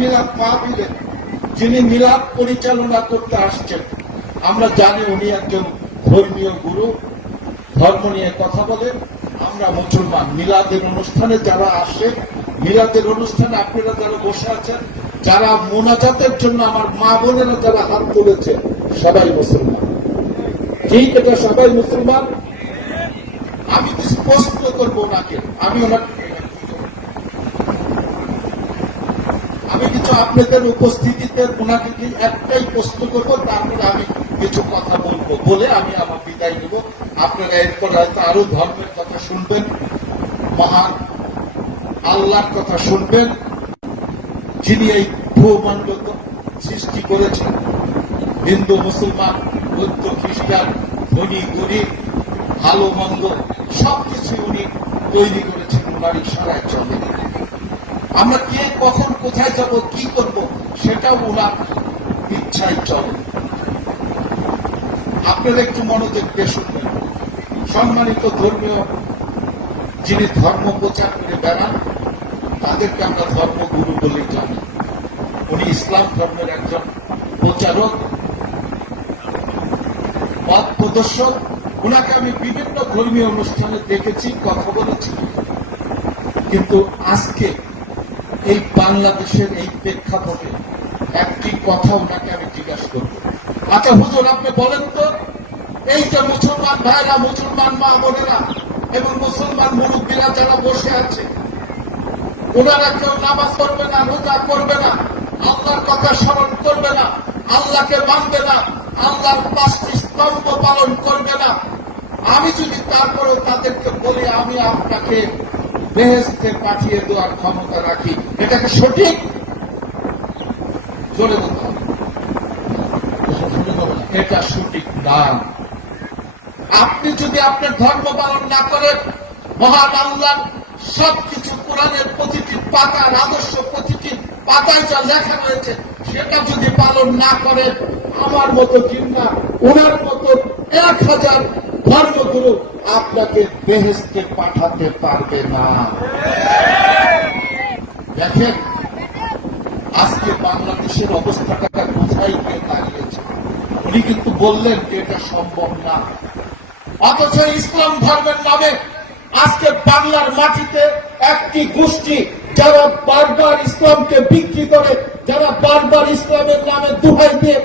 মিলাদ মাহফিলে যিনি মিলাদ পরিচালনা করতে আসছেন, আমরা জানি উনি একজন ধর্মীয় গুরু, ধর্ম নিয়ে কথা বলেন। আমরা মুসলমান, মিলাদের অনুষ্ঠানে যারা আসে, মিলাদের অনুষ্ঠানে আপনারা যারা বসে আছেন, যারা মোনাজাতের জন্য আমার মা বোনেরা যারা হাত তুলেছে, সবাই মুসলমান। ঠিক এটা সবাই মুসলমান? আমি প্রশ্ন করব ওনাকে। আমি ওনার আমি কিছু আপনাদের উপস্থিতিতে ওনাকে কি একটাই প্রশ্ন করব তারপরে আমি কিছু কথা বলব বলে আমি আমার বিদায় নিব। আপনারা এরপর হয়তো আরও ধর্মের কথা শুনবেন, মহান আল্লাহর কথা শুনবেন, যিনি এই ভূমণ্ড সৃষ্টি করেছেন। হিন্দু, মুসলমান, বৌদ্ধ, খ্রিস্টান, ধনী, গরিব, ভালো, মন্দ সবকিছু উনি তৈরি করেছেন ওনার ইশারায় চলে। আমরা কে, কখন, কোথায় যাব, কি করব, সেটাও ওনার ইচ্ছায় চলে আপনারা একটু মনোযোগ দিয়ে শুনবেন। সম্মানিত ধর্মীয় যিনি ধর্ম প্রচার করে বেড়ান, তাদেরকে আমরা ধর্মগুরু বলে জানি। উনি ইসলাম ধর্মের একজন প্রচারক, পথ প্রদর্শক। ওনাকে আমি বিভিন্ন ধর্মীয় অনুষ্ঠানে দেখেছি, কথা বলেছি। কিন্তু আজকে এই বাংলাদেশের এই প্রেক্ষাপটে একটি কথা ওনাকে আমি জিজ্ঞাসা করব। আচ্ছা হুজুর, আপনি বলেন তো, এই যে মুসলমান ভাইরা, মুসলমান মা বোনেরা এবং মুসলমান মুরব্বীরা যারা বসে আছে, ওনারা কেউ নামাজ পড়বে না, রোজা করবে না, আল্লাহর কথা স্মরণ করবে না, আল্লাহকে মানবে না, আল্লাহর পাঁচটি স্তম্ভ পালন করবে না। আমি যদি তারপরে তাদেরকে বলি, আমি আপনাকে বেহেস্তে পাঠিয়ে দেওয়ার ক্ষমতা রাখি এটাকে সঠিক জোরে বলতে হবে। এটা সঠিক না আপনি যদি আপনার ধর্ম পালন না করেন, মহান আল্লাহ সবকিছু কোরআনের প্রতিটি পাতার আদর্শ, প্রতিটি পাতায় যা লেখা রয়েছে, সেটা যদি পালন না করেন, আমার মতো কিংবা ওনার মতো এক হাজার ধর্মগুরু আপনাকে বেহেস্তে পাঠাতে পারবে না। দেখেন, আজকে বাংলাদেশের অবস্থাটা কোথায় গিয়ে দাঁড়িয়েছে। উনি কিন্তু বললেন যে এটা সম্ভব না। অথচ ইসলাম ধর্মের নামে আজকে বাংলার মাটিতে একটি গোষ্ঠী যারা বারবার ইসলামকে বিক্রি করে, যারা বারবার ইসলামের নামে দুহাই দিয়ে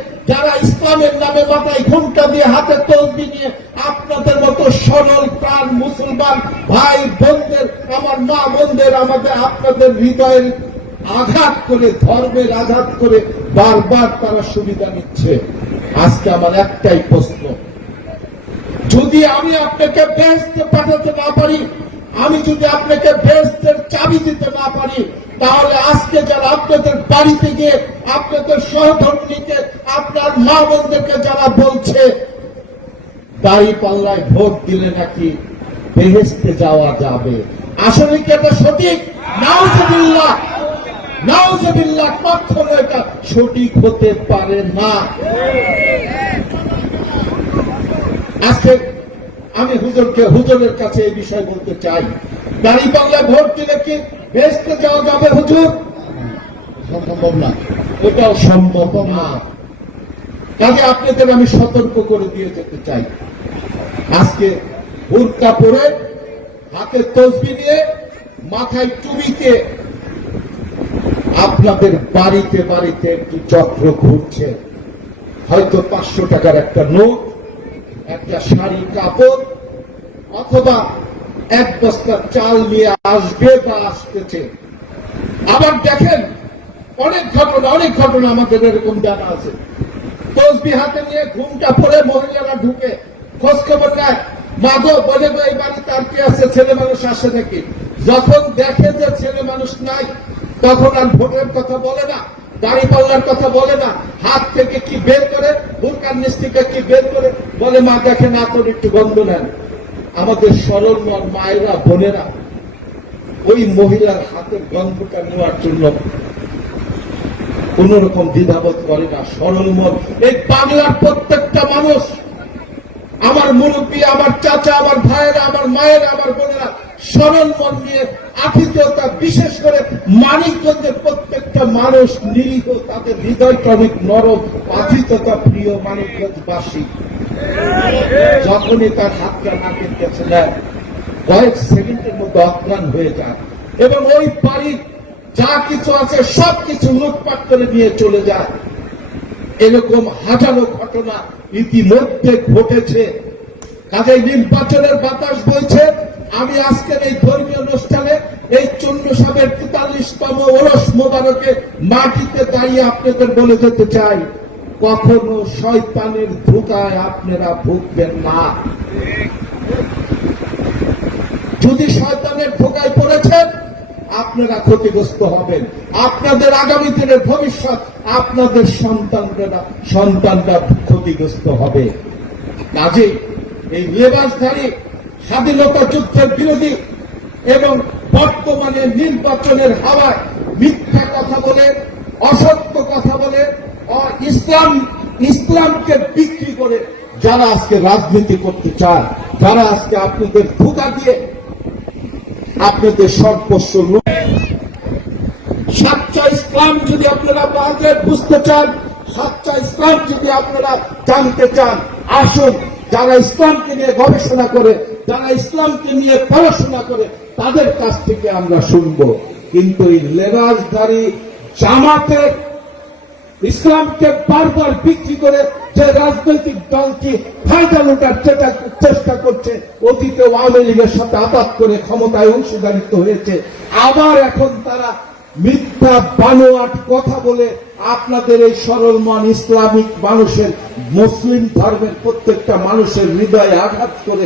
হৃদয়ের আঘাত করে, ধর্মের আঘাত করে বারবার তারা সুবিধা নিচ্ছে। আজকে আমার একটাই প্রশ্ন। যদি আমি আপনাকে বেহেস্তে পাঠাতে না পারি, আমি যদি আপনাকে বেহেস্তের চাবি দিতে না পারি, তাহলে আজকে যারা আপনাদের বাড়িতে গিয়ে, আপনাদের সহধর্মীকে আপনার মা বোনদেরকে যারা বলছে, দাড়ি পাল্লায় ভোট দিলে নাকি বেহেস্তে যাওয়া যাবে? আসলে কি এটা সঠিক? নাউজুবিল্লাহ এটা সঠিক হতে পারে না। আজকে আমি হুজুরকে, হুজুরের কাছে এই বিষয় বলতে চাই। দাঁড়ি বাংলায় ভোট দিলে কি বেসতে যাওয়া যাবে হুজুর? সম্ভব না। ওটাও সম্ভব না। কাজে আপনাদের আমি সতর্ক করে দিয়ে যেতে চাই। আজকে বুরকা পরে হাতে তসবি নিয়ে মাথায় টুবিকে আপনাদের বাড়িতে বাড়িতে একটি চক্র ঘুরছে। হয়তো পাঁচশো টাকার একটা নোট, একটা শাড়ি, কাপড়, অথবা এক বস্তা চাল নিয়ে আসবে বা আসতেছে। আবার দেখেন, অনেক ঘটনা অনেক ঘটনা আমাদের এরকম জানা আছে। তসবি হাতে নিয়ে ঘুমটা পরে মহিলারা ঢুকে, খোঁজ খবর নেয়, মাগো, বলে এই বাড়িতে আর কি আছে? ছেলে মানুষ আসে নাকি? যখন দেখে যে ছেলে মানুষ নাই তখন আর ভোটের কথা বলে না? দাড়ি পাল্লার কথা বলে না? হাত থেকে কি বের করে? বুরকার নিচ কি বের করে? বলে, মা দেখে না তোর একটু গন্ধ নেন। আমাদের সরল মন, মায়েরা, বোনেরা, ওই মহিলার হাতের গন্ধটা নেওয়ার জন্য কোন রকম দ্বিধাবোধ করে না, সরল মন। এই বাংলার প্রত্যেকটা মানুষ, আমার মুরব্বী, আমার চাচা, আমার ভাইয়েরা, আমার মায়েরা, আমার বোনেরা সরল মন নিয়ে আতিথ্যতা বিশেষ করে মানিকগঞ্জের প্রত্যেকটা মানুষ নিরীহ, তাদের হৃদয়টা অনেক নরম, আতিথ্যতা প্রিয় মানিকগঞ্জবাসী। যখনই তার হাতটা নাকের কাছে নেয়, কয়েক সেকেন্ডের মধ্যে অজ্ঞান হয়ে যায় এবং ওই বাড়ির যা কিছু আছে সব কিছু লুটপাট করে নিয়ে চলে যায়। এরকম হাজারো ঘটনা ইতিমধ্যে ঘটেছে। কাজে নির্বাচনের বাতাস বইছে। আমি আজকের এই ধর্মীয় অনুষ্ঠানে এই চন্ন সাহেবের তেতাল্লিশতম ওরস মোবারকে মাটিতে দাঁড়িয়ে আপনাদের বলে যেতে চাই, কখনো শয়তানের ধোকায় আপনারা ভুগবেন না। যদি শয়তানের ধোকায় পড়েছেন, আপনারা ক্ষতিগ্রস্ত হবেন। আপনাদের আগামী দিনের ভবিষ্যৎ, আপনাদের সন্তানরা সন্তানরা ক্ষতিগ্রস্ত হবে। কাজে এই লেবাসধারী স্বাধীনতা যুদ্ধের বিরোধী এবং বর্তমানে নির্বাচনের হাওয়ায় মিথ্যা কথা বলে, অসত্য কথা বলে ইসলাম, ইসলামকে বিক্রি করে যারা আজকে রাজনীতি করতে চায়, যারা আজকে আপনাদের ধোকা দিয়ে আপনাদের সর্বস্ব সাচ্চা ইসলাম যদি আপনারা বাজে বুঝতে চান, সাচ্চা ইসলাম যদি আপনারা জানতে চান, আসুন, যারা ইসলামকে নিয়ে গবেষণা করে যারা ইসলামকে নিয়ে পড়াশোনা করে, তাদের কাছ থেকে আমরা শুনব। কিন্তু এই লেবাসধারী জামাতের ইসলামকে বারবার বিক্রি করে যে রাজনৈতিক দলটি ফায়দা লুটার চেষ্টা করছে অতীতে আওয়ামী লীগের সাথে আপাত করে ক্ষমতায় অংশীদারিত্ব হয়েছে। আবার এখন তারা মিথ্যা, বানোয়াট কথা বলে আপনাদের এই সরল মন ইসলামিক মানুষের, মুসলিম ধর্মের প্রত্যেকটা মানুষের হৃদয়ে আঘাত করে